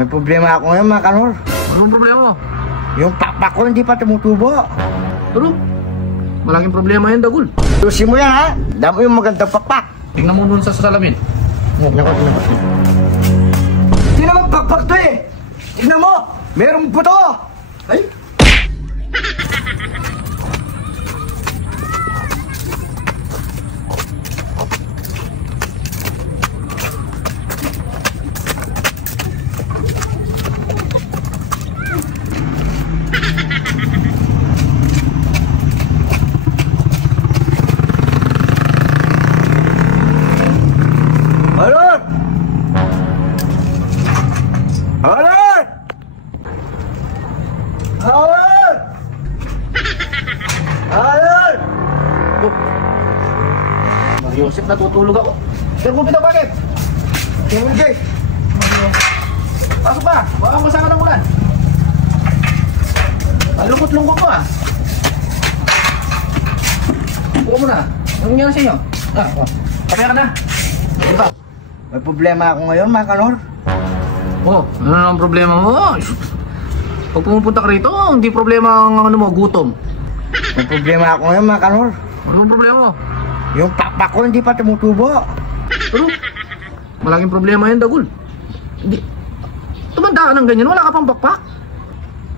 May problema ako ngayon mga kanor. Anong problema mo? Yung pakpak ko hindi pa tumutubo. Ano? Malaking problema yan, Dagul. Tusin mo yan ha. Damo yung magandang pakpak. Tingnan mo dun sa salamin. Nako. Hindi naman pakpak to eh. Tignan mo. Merong buto. Ay. Alert! Alert! Alert! Oh. Mariosep, natutulog ako. Sir, kumpita bakit? Tingnan mo, Jay. Pasok ba? Baka masaka ng ulan. Ang lungkot-lungkot mo ah. Buka mo na. Anong nangyari sa inyo? Kapaya ka na. Diba? May problema ako ngayon, mga kanor. Oh, ano ang problema mo? Pag pumupunta ka rito, hindi problema ang ano mo, gutom. May problema ako ngayon, mga kanor. Ano ang problema mo? Yung pakpak ko hindi pa tumutubo. Pero, malaking problema yan, Dagul. Hindi. Tumanda ka ng ganyan, wala ka pang pakpak.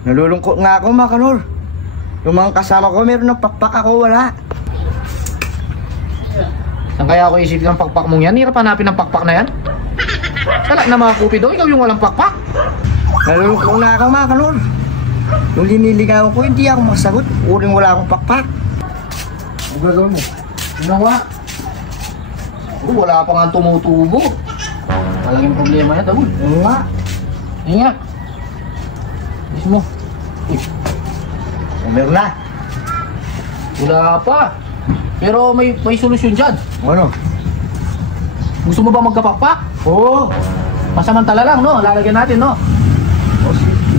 Nalulungkot nga ako, mga kanor. Yung mga kasama ko, meron ng pakpak, ako wala. Saan kaya ako isipin ng pakpak mong yan? Hirap hanapin ng pakpak na yan? Sala na mga kupido, ikaw yung walang pakpak. Nalulungkot na ako, mga kanor. Yung liniligaw ko, hindi ako masagot. Uring wala akong pakpak. Ano gagawin mo? Ginawa. Wala pa nga tumutubo. Malaking problema yan, Dagul. Oo nga. Ingat. Bis mo. Meron na. Wala pa. Pero may solusyon dyan. Ano? Gusto mo ba magkapakpak? Oo. Pasamantala lang, no? Lalagyan natin, no?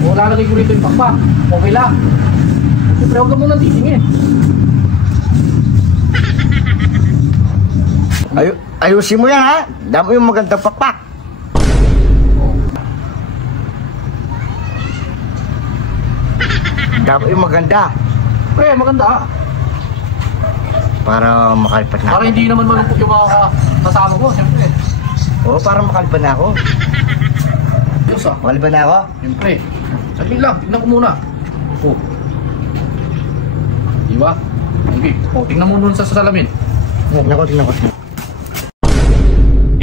O lalagay ko rito yung pakpak. Okay lang. Siyempre, huwag ka muna titingin. Ayusin mo yan ha. Damo yung magandang pakpak. Damo yung maganda. Pre, maganda ha. Para makalipat na Para ako. hindi naman malungkot yung mga kasama ko, siyempre. Oo, para makalipat na ako. Diyos ah. Makalipat na ako. Siyempre. Saglit lang, tignan ko muna. Oh. Diba? Okay. Oh, tignan mo nun sa salamin. Tingnan ko.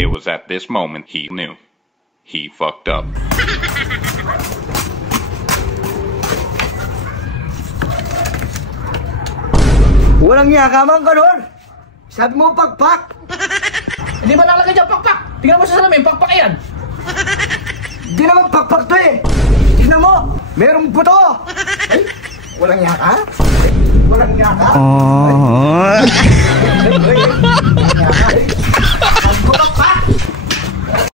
It was at this moment he knew. He fucked up. Walang yakaman ka nun. Sabi mo pakpak. Hindi ba nalagay dyan pakpak? Tingnan mo sa salamin, pakpak yan. Di naman pakpak to eh. Tingnan mo. Merong buto. Ay, walang yaka. Walang yaka.